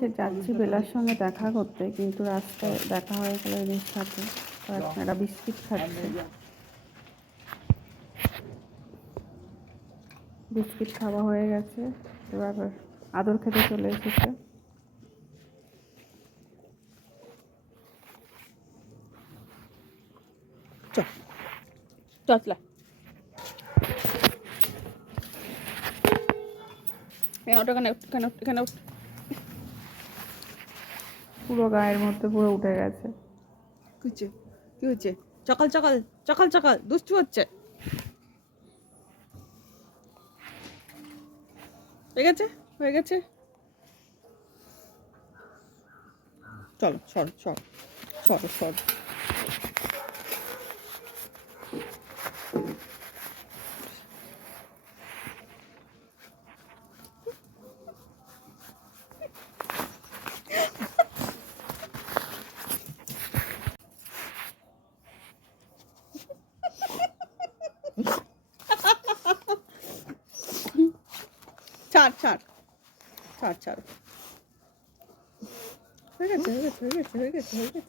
আজকে যাচ্ছি বেলার সঙ্গে দেখা করতে কিন্তু রাস্তায় দেখা হয়ে গেল এদের সাথে। এখন বিস্কিট খাচ্ছে বিস্কিট খাওয়া হয়ে গেছে এবার আদর খেতে চলে এসেছে। চল চল। এখানে ওঠ এখানে ওঠ, পুরো গায়ের মধ্যে পুরো উঠে গেছে। কি হচ্ছে? কি হচ্ছে? চকাল চকাল চকাল চকাল, দুষ্টু হচ্ছে। হয়ে গেছে? হয়ে গেছে? চলো, সর সর সর সর। ছাড় ছাড়। গেছে হয়ে গেছে হয়ে গেছে হয়ে গেছে।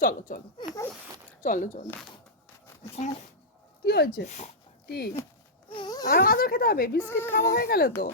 চলো চলো। চলো চলো। কি হয়েছে? কি? আর আদর খেতে হবে? বিস্কিট খাওয়া হয়ে গেল তো?